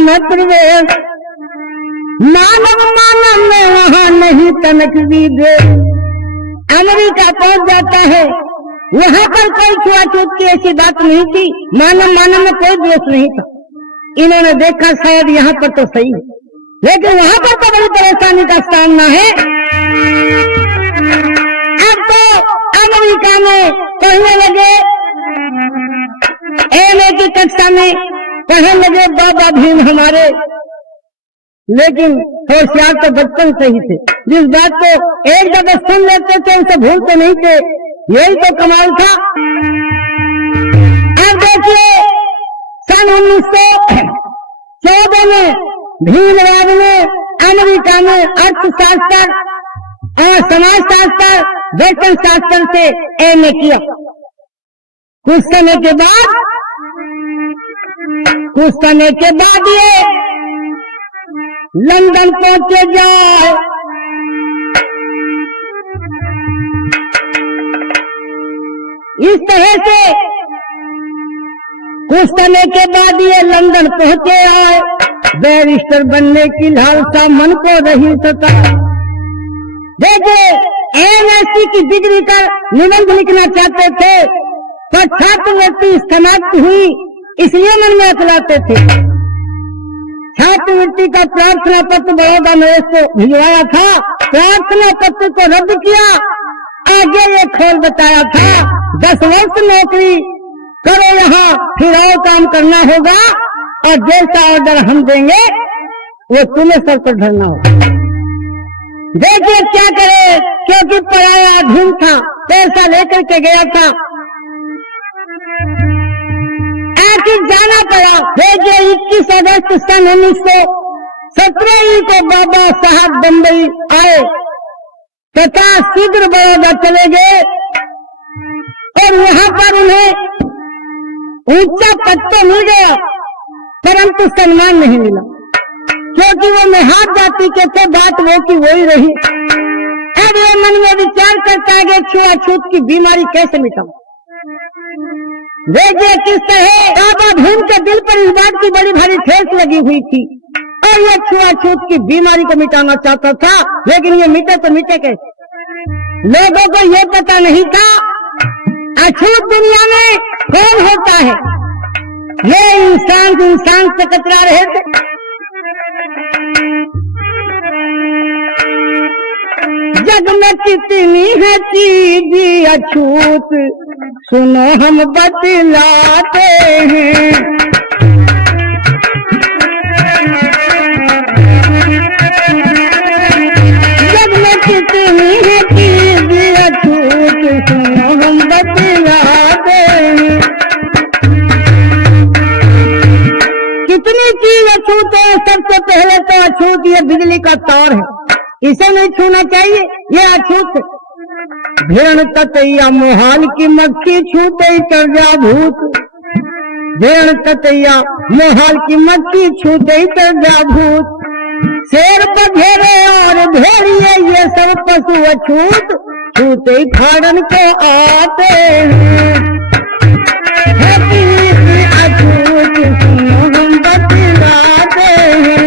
में प्रवेश, मानव मानव में वहां नहीं तनक विदे। अमेरिका पहुंच जाता है, वहां पर कोई छुआछूत की ऐसी बात नहीं थी, मानव मानव में कोई द्वेष नहीं था। इन्होंने देखा शायद यहाँ पर तो सही है, लेकिन वहां पर तो बड़ी परेशानी का सामना है। अब तो अमेरिका में कहने लगे, एमए की कक्षा में कहने लगे बाबा भीम हमारे, लेकिन होशियार तो बचपन से ही थे, जिस बात को एक जगह सुन लेते थे उसे भूलते नहीं थे, यही तो कमाल था। अब देखिए सन 1914 में भीमराव ने अमेरिका में अर्थशास्त्र और समाजशास्त्र दर्शन शास्त्र से एमए किया। कुछ समय के बाद ये लंदन पहुंचे जाए। इस तरह से कुछ समय के बाद ये लंदन पहुंचे आए। बैरिस्टर बनने की लालसा मन को रही सता। देखिए एमएससी की डिग्री कर निबंध लिखना चाहते थे, पर छात्रवृत्ति समाप्त हुई इसलिए मन में अकलाते थे। छात्रवृत्ति का प्रार्थना पत्र बड़ौदा नरेश को भिजवाया था, प्रार्थना पत्र को रद्द किया, आगे ये खोल बताया था 10 वर्ष नौकरी करो यहाँ, फिर और काम करना होगा और जैसा ऑर्डर हम देंगे वो तुम्हें सर पर धरना होगा। देखिए क्या करे, क्योंकि पढ़ाया अधीन था, पैसा लेकर के गया था, आखिर जाना पड़ा। देखिए 21 अगस्त सन 1917 को बाबा साहब बम्बई आए तथा शीघ्र बड़ौदा चले गए और यहाँ पर उन्हें ऊंचा पद तो मिल गया, परंतु सम्मान नहीं मिला, क्योंकि वो मेहार जाति के थे, बात वो की वही रही। अब ये मन में विचार करता है छुआछूत की बीमारी कैसे मिटाऊं। देखिए किस तरह बाबा भीम के दिल पर इस बात की बड़ी भारी ठेस लगी हुई थी और ये छुआछूत की बीमारी को मिटाना चाहता था, लेकिन ये मिटे तो मिटे कैसे। लोगों को ये पता नहीं था अछूत दुनिया में कौन होता है। ये इंसान से कतरा रहे थे। जग में कितनी है चीज अछूत, सुनो हम बतलाते हैं। जग में कितनी है चीज अछूत, सुनो हम बतलाते हैं। कितनी चीज अछूत है। सबसे पहले तो अछूत ये बिजली का तार है, इसे नहीं छूना चाहिए, ये अछूत। भेड़ ततैया मोहाल की मक्खी छूते तरजा भूत। भेड़ ततैया मोहाल की मक्खी छूते तरजा भूत। शेर बघेरे और भेड़िए ये सब पशु अछूत, छूते फाड़न को आते हैं। अछूत सुनो हम बतलाते हैं।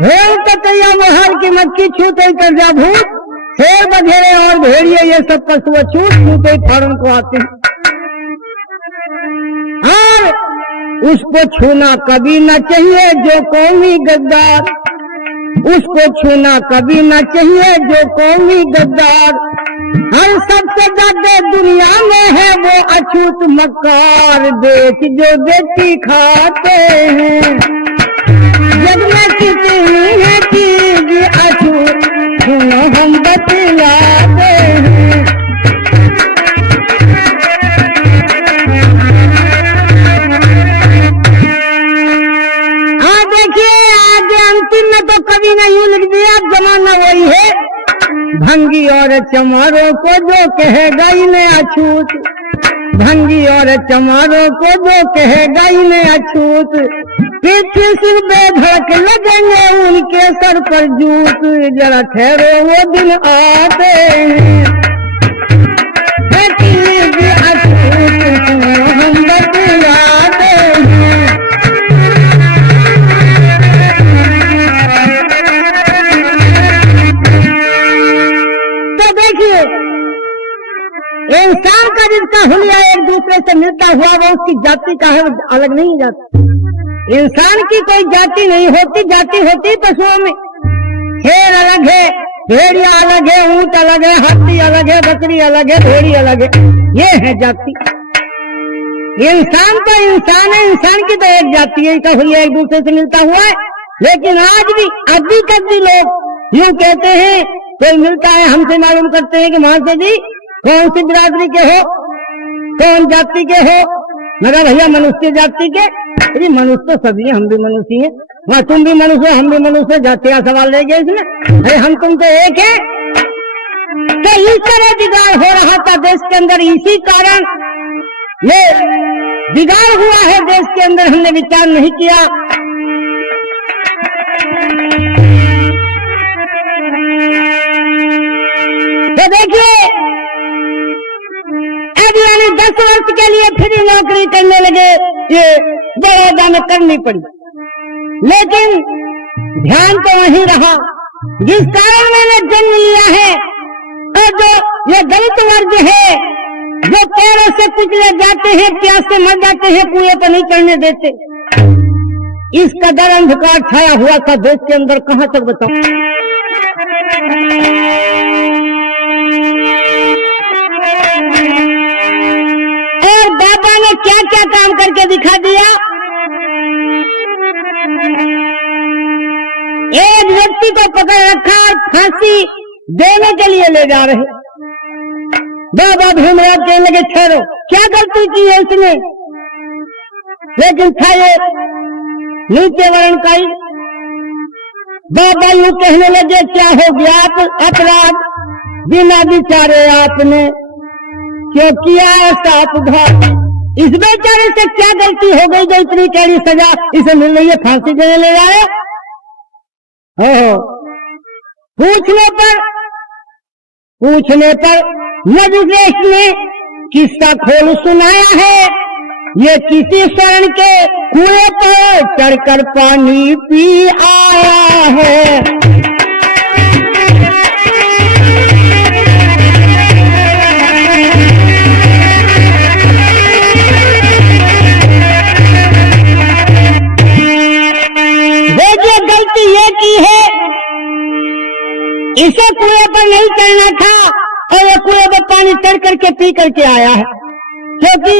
भेड़ ततैया मोहाल की मक्खी छूते कर्जा भूत। शेर बघेरे और भेड़िए ये सब पशु अछूत, छूते फाड़न को आते हैं। और उसको छूना कभी न चाहिए जो कौमी गद्दार। उसको छूना कभी न चाहिए जो कौमी गद्दार। हर सबसे ज्यादा दुनिया में है वो अछूत मक्कार, देख जो देती खाते हैं। जग में कितनी है चीज अछूत, सुनो हम बतलाते हैं। देखिए आगे अंतिम में तो कवि ने यूं लिख दिया, जमाना वही है भंगी और चमारों को जो कहेगा इन्हें अछूत। भंगी और चमारों को जो कहेगा इन्हें अछूत, पीछे सिर बेधड़क लगेंगे उनके सर पर जूत। जरा ठहरो वो दिन आते हैं, अछूत हम बतलाते हैं। तो देखिए, इंसान का जिसका हुलिया एक दूसरे से मिलता हुआ वो उसकी जाति का है, अलग नहीं जाता। इंसान की कोई जाति नहीं होती, जाति होती पशुओं में। शेर अलग है, भेड़िया अलग है, ऊंट अलग है, हाथी अलग है, बकरी अलग है, भेड़ी अलग है, ये है जाति। इंसान तो इंसान है, इंसान की तो एक जाति है, इसका हुलिया एक दूसरे से मिलता हुआ है। लेकिन आज भी कभी लोग यूं कहते हैं, कोई मिलता है हमसे मालूम करते हैं कि महाशय जी कौन सी बिरादरी के हो, कौन जाति के हो। मगर भैया मनुष्य जाति के। अरे मनुष्य तो सभी, हम भी मनुष्य हैं, वहाँ तुम भी मनुष्य, हम भी मनुष्य, जाति का सवाल रह गया इसमें। अरे हम तुम तो एक है। तो इस तरह बिगाड़ हो रहा था देश के अंदर, इसी कारण ये बिगाड़ हुआ है देश के अंदर, हमने विचार नहीं किया। तो देखिए, अब यानी 10 वर्ष के लिए फ्री नौकरी करने लगे, ये बड़ौदा में करनी पड़ी। लेकिन ध्यान तो वहीं रहा जिस कारण मैंने जन्म लिया है। और जो ये दलित वर्ग है, जो पैरों से कुचले जाते हैं, प्यास से मर जाते हैं, कुएं पर नहीं चढ़ने देते, इस कदर अंधकार छाया हुआ था देश के अंदर, कहां तक बताऊं। और बाबा ने क्या क्या काम करके दिखा दिया। एक व्यक्ति को पकड़ रखा, फांसी देने के लिए ले जा रहे। बाबा भीमराव कहने लगे ठहरो, क्या गलती की है इसने। लेकिन था ये नीचे वर्ण का ही। बाबा यूं कहने लगे क्या हो गया अपराध, बिना विचारे आपने क्यों किया ऐसा अपघात। इस बेचारे से क्या गलती हो गई जो इतनी कड़ी सजा इसे मिल रही है, फांसी देने ले जाए। पूछने पर मजिस्ट्रेट ने किस्सा खोल सुनाया है। ये किसी स्वर्ण के कुएं पर चढ़कर पानी पी आया है। देखिए गलती ये की है, इसे कुएं पर नहीं चढ़ना था और ये कुएं पर पानी चढ़ करके पी करके आया है, क्योंकि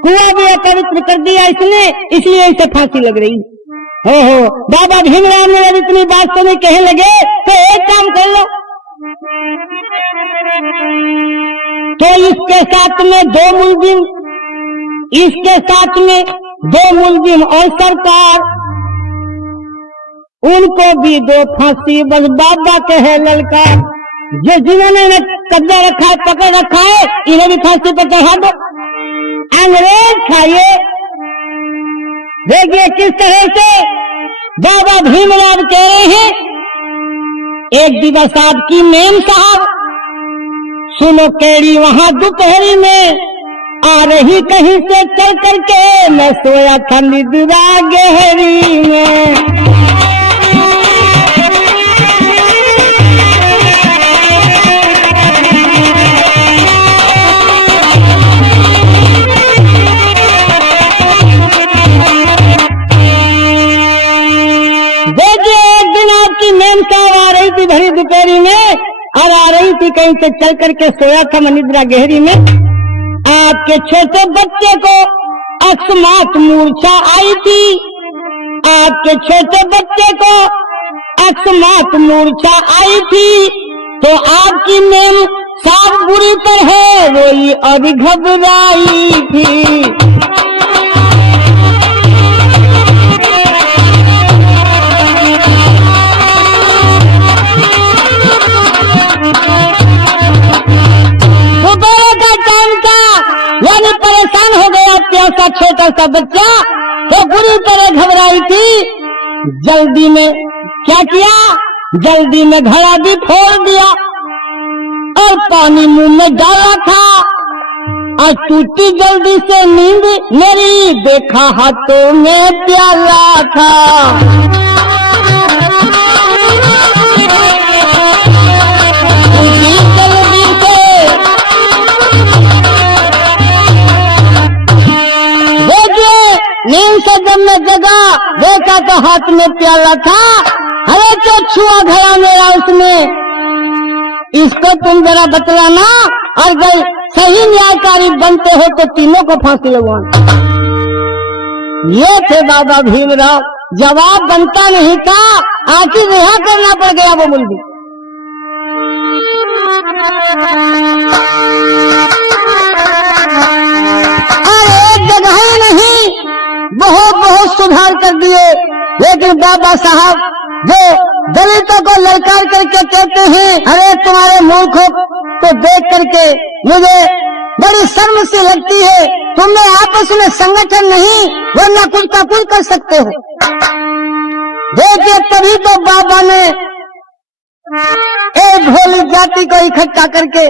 कुआं भी अपवित्र कर दिया इसने, इसलिए इसे फांसी लग रही। हो बाबा भीमराव ने जब इतनी बात सुनी कहने लगे तो एक काम कर लो, तो इसके साथ में 2 मुलजिम, इसके साथ में 2 मुलजिम और सरकार, उनको भी 2 फांसी। बस बाबा के है ललकार, जो जिन्होंने कब्जा रखा है, पकड़ रखा है, इन्हें भी फांसी पर चढ़ा दो। अंग्रेज खाइए। देखिए किस तरह से बाबा भीमराव कह रहे हैं। एक दिवस आपकी मेम साहब सुनो केड़ी वहां दोपहरी में आ रही कहीं से चल करके, मैं सोया था निद्रा गहरी में। भरी दोपहरी में और आ रही थी कहीं से चल करके, सोया था मैं निद्रा गहरी में। आपके छोटे बच्चे को अकस्मात मूर्छा आई थी, आपके छोटे बच्चे को अकस्मात मूर्छा आई थी, तो आपकी मेम साफ बुरी तरह रोई और घबराई थी। बच्चा तो बुरी तरह घबराई थी। जल्दी में क्या किया, जल्दी में घड़ा भी फोड़ दिया और पानी मुंह में डाला था और टूटी जल्दी से नींद मेरी, देखा हाथों में प्याला था। नींद से जब मैं जगा देखा तो हाथ में प्याला था। अरे जो छुआ घड़ा मेरा उसने, इसको तुम जरा बतलाना और गई सही न्यायकारी बनते हो तो तीनों को फांसी लगवाना। ये थे बाबा भीमराव। जवाब बनता नहीं था, आखिर रिहा करना पड़ गया वो मुल्की। बहुत सुधार कर दिए, लेकिन बाबा साहब जो दलितों को ललकार करके कहते हैं, अरे तुम्हारे मूर्खों को देख करके मुझे बड़ी शर्म सी लगती है, तुमने आपस में संगठन नहीं वरना कुछ का कुछ कर सकते हो। देखिए तभी तो बाबा ने एक भोली जाति को इकट्ठा करके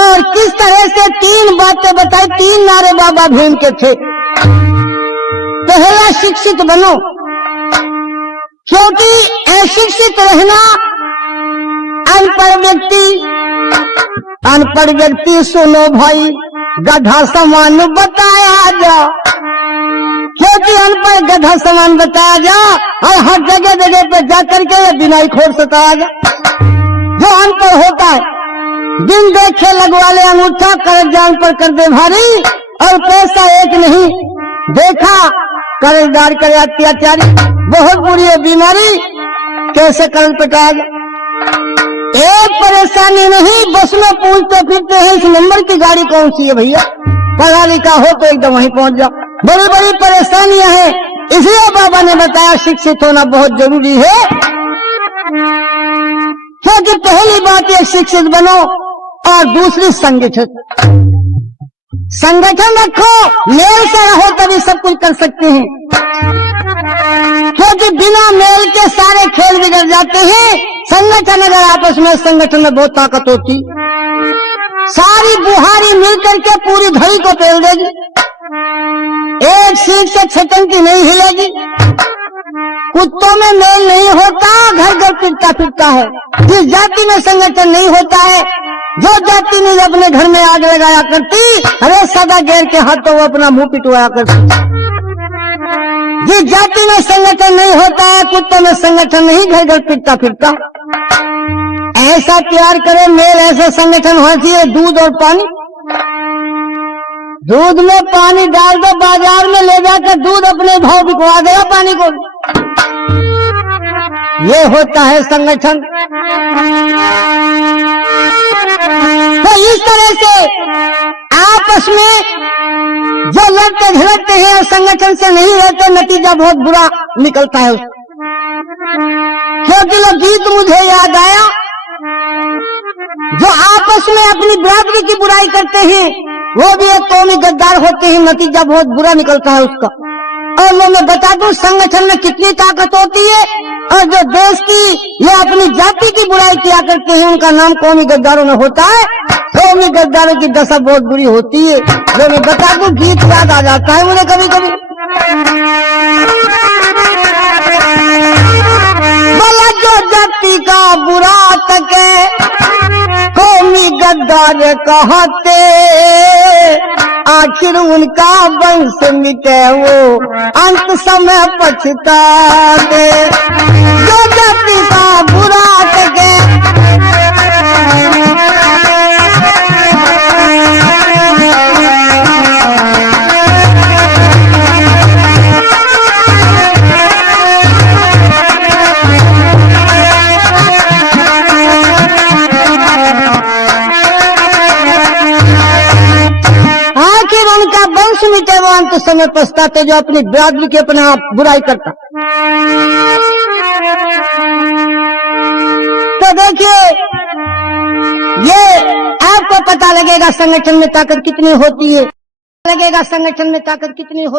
और किस तरह से 3 बातें बताई। 3 नारे बाबा भीम के थे। पहला, शिक्षित बनो, क्योंकि अशिक्षित रहना अनपढ़ व्यक्ति सुनो भाई गधा समान बताया जा, क्योंकि अनपढ़ गधा समान बताया जा और हर जगह जगह पे जाकर के ये बिनाई खोर सताया जा। जो अनपढ़ होता है बिन देखे लगवा ले अंगूठा, कर जान पर कर दे भारी, और पैसा एक नहीं देखा कर्जदार करे अत्याचारी। बहुत बुरी है बीमारी, कैसे कर्ज पटाया जाए। एक परेशानी नहीं, बस में पूछते फिरते हैं इस नंबर की गाड़ी कौन सी है भैया, पढ़ा लिखा हो तो एकदम वहीं पहुंच जाओ। बड़ी बड़ी परेशानियां हैं, इसलिए बाबा ने बताया शिक्षित होना बहुत जरूरी है। क्योंकि पहली बात ये शिक्षित बनो और दूसरी संगठन रखो, मेल से रहो तभी सब कुछ कर सकते हैं। क्योंकि बिना मेल के सारे खेल बिगड़ जाते हैं। संगठन अगर आपस में, संगठन में बहुत ताकत होती, सारी बुहारी मिलकर के पूरी धड़ी को पेल देगी, एक सीट से छटंकी नहीं हिलेगी। कुत्तों में मेल नहीं होता, घर घर पिटता फिरता है। जिस जाति में संगठन नहीं होता है, जो जाति ने अपने घर में आग लगाया करती, अरे सदा घेर के हाथों वो अपना मुंह पिटवाया करती। जिस जाति में संगठन नहीं होता है, कुत्तों में संगठन नहीं, घर घर पिटता फिरता। ऐसा तैयार करे मेल, ऐसा संगठन होना चाहिए। दूध और पानी, दूध में पानी डाल दो, बाजार में ले जाकर दूध अपने भाव बिकवा देगा पानी को। ये होता है संगठन। तो इस तरह से आपस में जो लड़ते झगड़ते हैं और संगठन से नहीं रहते, नतीजा बहुत बुरा निकलता है उसका। क्योंकि लोग गीत मुझे याद आया, जो आपस में अपनी बराबरी की बुराई करते हैं वो भी एक कौमी गद्दार होते हैं, नतीजा बहुत बुरा निकलता है उसका। और मैं बता दूं संगठन में कितनी ताकत होती है, और जो देश की या अपनी जाति की बुराई किया करते हैं उनका नाम कौमी गद्दारों में होता है। कौमी गद्दारों की दशा बहुत बुरी होती है। जो मैं बता दूं गीत याद आ जाता है मुझे कभी कभी। बोला जो जाति का बुरा तके कौमी गद्दार कहते, आखिर उनका वंश मिटे वो अंत समय पछताते। जो जाति का बुरा तके मिटे वो अंत समय पछताते, जो अपनी बिरादरी की अपने आप बुराई करता। तो देखिए ये आपको पता लगेगा संगठन में ताकत कितनी होती है, लगेगा संगठन में ताकत कितनी होती